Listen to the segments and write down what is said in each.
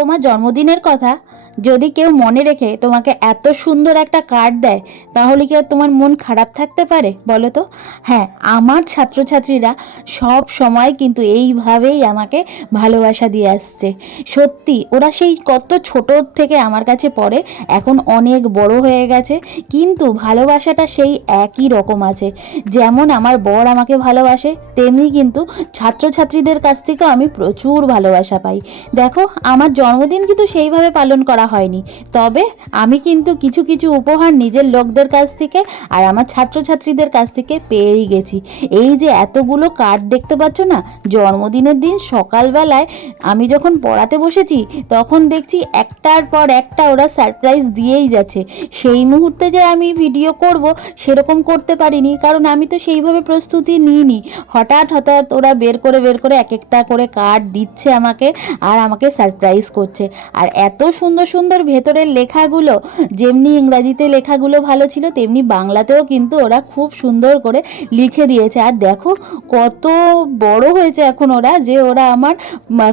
তোমার জন্মদিনের কথা যদি কেউ মনে রেখে তোমাকে এত সুন্দর একটা কার্ড দেয়, তাহলে কি আর তোমার মন খারাপ থাকতে পারে? বলো তো? হ্যাঁ আমার ছাত্রছাত্রীরা সব সময় কিন্তু এইভাবেই আমাকে ভালোবাসা দিয়ে আসছে। সত্যি, ওরা সেই কত ছোট থেকে আমার কাছে পড়ে, এখন অনেক বড় হয়ে গেছে, কিন্তু ভালোবাসাটা সেই একই রকম আছে। যেমন আমার বর আমাকে ভালোবাসে, তেমনি কিন্তু ছাত্রছাত্রীদের কাছ থেকেও আমি প্রচুর ভালোবাসা পাই। দেখো, আমার জন্মদিন কিন্তু সেইভাবে পালন করা হয়নি। তবে আমি কিন্তু কিছু কিছু উপহার নিজের লোকদের কাছ থেকে আর আমার ছাত্রছাত্রীদের কাছ থেকে পেয়েই গেছি। এই যে এতগুলো কার্ড দেখতে পাচ্ছ না, জন্মদিনের দিন সকালবেলায় আমি যখন পড়াতে বসেছি, তখন দেখছি একটার পর একটা ওরা সারপ্রাইজ দিয়েই যাচ্ছে। সেই মুহূর্তে যে আমি ভিডিও করব, সেরকম করতে পারিনি, কারণ আমি তো সেইভাবে প্রস্তুতি নিইনি। হঠাৎ হঠাৎ ওরা বের করে বের করে এক একটা করে কার্ড দিচ্ছে আমাকে আর আমাকে সারপ্রাইজ করছে। আর এত সুন্দর সুন্দর ভেতরের লেখাগুলো, যেমনি ইংরাজিতে লেখাগুলো ভালো ছিল, তেমনি বাংলাতেও কিন্তু ওরা খুব সুন্দর করে লিখে দিয়েছে। আর দেখো কত বড় হয়েছে এখন ওরা, যে ওরা আমার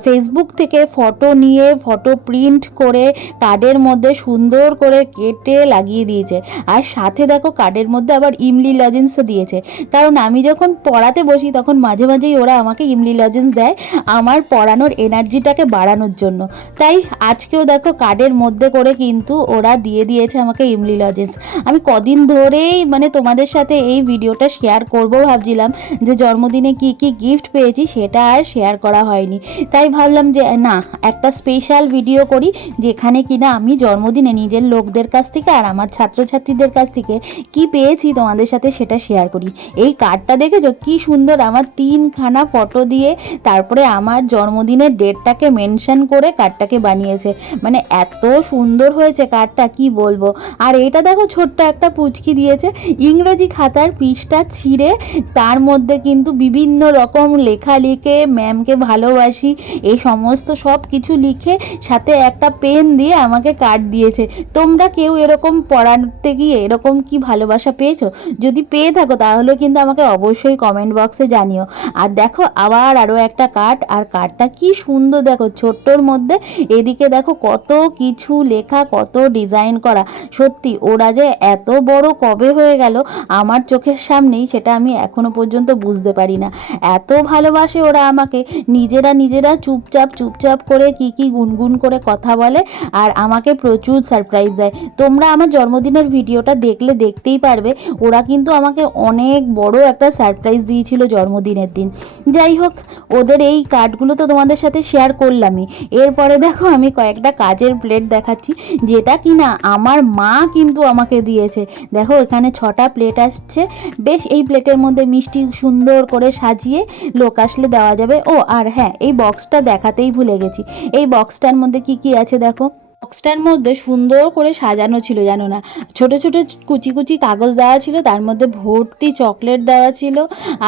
ফেসবুক থেকে ফটো নিয়ে ফটো প্রিন্ট করে কার্ডের মধ্যে সুন্দর করে কেটে লাগিয়ে দিয়েছে। আর সাথে দেখো কার্ডের মধ্যে আবার ইমলি লজেন্সও দিয়েছে। কারণ আমি যখন পড়াতে বসি, তখন মাঝে মাঝেই ওরা আমাকে ইমলি লজেন্স দেয়, আমার পড়ানোর এনার্জিটাকে বাড়ানোর জন্য। তাই আজকেও দেখো কার্ডের মধ্যে করে কিন্তু ওরা দিয়ে দিয়েছে আমাকে ইমলি লজেন্স আমি কদিন ধরেই মানে তোমাদের সাথে এই ভিডিওটা শেয়ার করব ভাবছিলাম যে জন্মদিনে কি কি গিফট পেয়েছি সেটা আর শেয়ার করা হয়নি। তাই ভাবলাম যে না, একটা স্পেশাল ভিডিও করি যেখানে কিনা আমি জন্মদিনে নিজের লোকদের কাছ থেকে আর আমার ছাত্রছাত্রীদের কাছ থেকে কি পেয়েছি তোমাদের সাথে সেটা শেয়ার করি। এই কার্ডটা দেখেছ? কি সুন্দর আমার তিনখানা ফটো দিয়ে তারপরে আমার জন্মদিনের ডেটটাকে মেনশন করে কার্ডটাকে বানিয়েছে। মানে এত সুন্দর হয়েছে কার্ডটা কি বলব? আর এটা দেখো ছোট্ট একটা পুচকি দিয়েছে। ইংরেজি খাতার পিসটা ছিঁড়ে তার মধ্যে কিন্তু বিভিন্ন রকম লেখা লিখে ম্যামকে ভালোবাসি, এই সমস্ত সব কিছু লিখে সাথে একটা পেন দিয়ে আমাকে কার্ড দিয়েছে। তোমরা কেউ এরকম পড়াতে গিয়ে এরকম কি ভালোবাসা পেয়েছ? যদি পেয়ে থাকো তাহলে কিন্তু আমাকে অবশ্যই কমেন্ট বক্সে জানিও। আর দেখো আবার আরও একটা কার্ড আর কার্ডটা কি সুন্দর দেখো, ছোট্টর মধ্যে এদিকে দেখো কত কিছু লেখা, কত ডিজাইন করা। সত্যি, ওরা যে এত বড় কবে হয়ে গেল আমার চোখের সামনেই সেটা আমি এখনও পর্যন্ত বুঝতে পারি না। এত ভালোবাসে ওরা আমাকে। নিজেরা নিজেরা চুপচাপ চুপচাপ করে কি কি গুনগুন করে কথা বলে আর আমাকে প্রচুর সারপ্রাইজ দেয়। তোমরা আমার জন্মদিনের ভিডিওটা দেখলে দেখতেই পারবে, ওরা কিন্তু আমাকে অনেক বড় একটা সারপ্রাইজ দিয়েছিল জন্মদিনের দিন। যাই হোক, ওদের এই কার্ডগুলো তো তোমাদের সাথে শেয়ার করলামই। এরপরে দেখো, আমি কয়েকটা কাজের প্লেট দেখাচ্ছি, যেটা কি না আমার মা কিন্তু আমাকে দিয়েছে। দেখো, এখানে ছটা প্লেট আসছে। বেশ, এই প্লেটের মধ্যে মিষ্টি সুন্দর করে সাজিয়ে লোক আসলে দেওয়া যাবে। ও, আর হ্যাঁ এই বক্সটা দেখাতেই ভুলে গেছি। এই বক্সটার মধ্যে কি কি আছে দেখো? বক্সটার মধ্যে সুন্দর করে সাজানো ছিল, জানো না? ছোট ছোট কুচি কুচি কাগজ দেওয়া ছিল, তার মধ্যে ভর্তি চকলেট দেওয়া ছিল,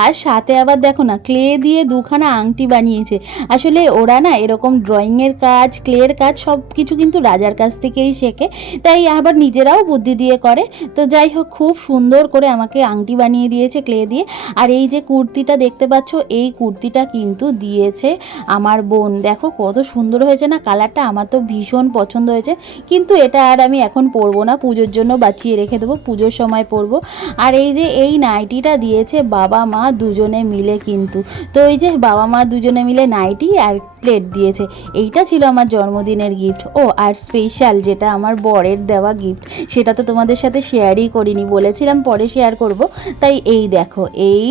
আর সাথে আবার দেখো না, ক্লে দিয়ে দুখানা আংটি বানিয়েছে। আসলে ওরা না এরকম ড্রয়িংয়ের কাজ ক্লের কাজ সব কিছু কিন্তু রাজার কাছ থেকেই শেখে, তাই আবার নিজেরাও বুদ্ধি দিয়ে করে। তো যাই হোক, খুব সুন্দর করে আমাকে আংটি বানিয়ে দিয়েছে ক্লে দিয়ে। আর এই যে কুর্তিটা দেখতে পাচ্ছ, এই কুর্তিটা কিন্তু দিয়েছে আমার বোন। দেখো কত সুন্দর হয়েছে না, কালারটা আমার তো ভীষণ পছন্দ হয়েছে। কিন্তু এটা আর আমি এখন পরবো না, পুজোর জন্য বাঁচিয়ে রেখে দেবো, পুজোর সময় পরবো। আর এই যে এই নাইটিটা দিয়েছে বাবা মা দুজনে মিলে কিন্তু। তো এই যে বাবা মা দুজনে মিলে নাইটি আর প্লেট দিয়েছে, এইটা ছিল আমার জন্মদিনের গিফট ও, আর স্পেশাল যেটা আমার বরের দেওয়া গিফট সেটা তো তোমাদের সাথে শেয়ারই করিনি, বলেছিলাম পরে শেয়ার করব। তাই এই দেখো, এই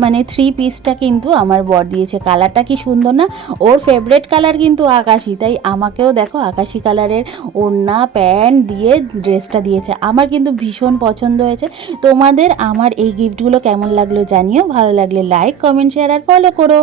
মানে থ্রি পিসটা কিন্তু আমার বর দিয়েছে। কালারটা কি সুন্দর না? ওর ফেভারেট কালার কিন্তু আকাশি। তাই আমাকেও দেখো আকাশি কালারের ওড়না, প্যান্ট দিয়ে ড্রেসটা দিয়েছে। আমার কিন্তু ভীষণ পছন্দ হয়েছে। তোমাদের আমার এই গিফটগুলো কেমন লাগল জানিও। ভালো লাগলে লাইক কমেন্ট শেয়ার আর ফলো করো।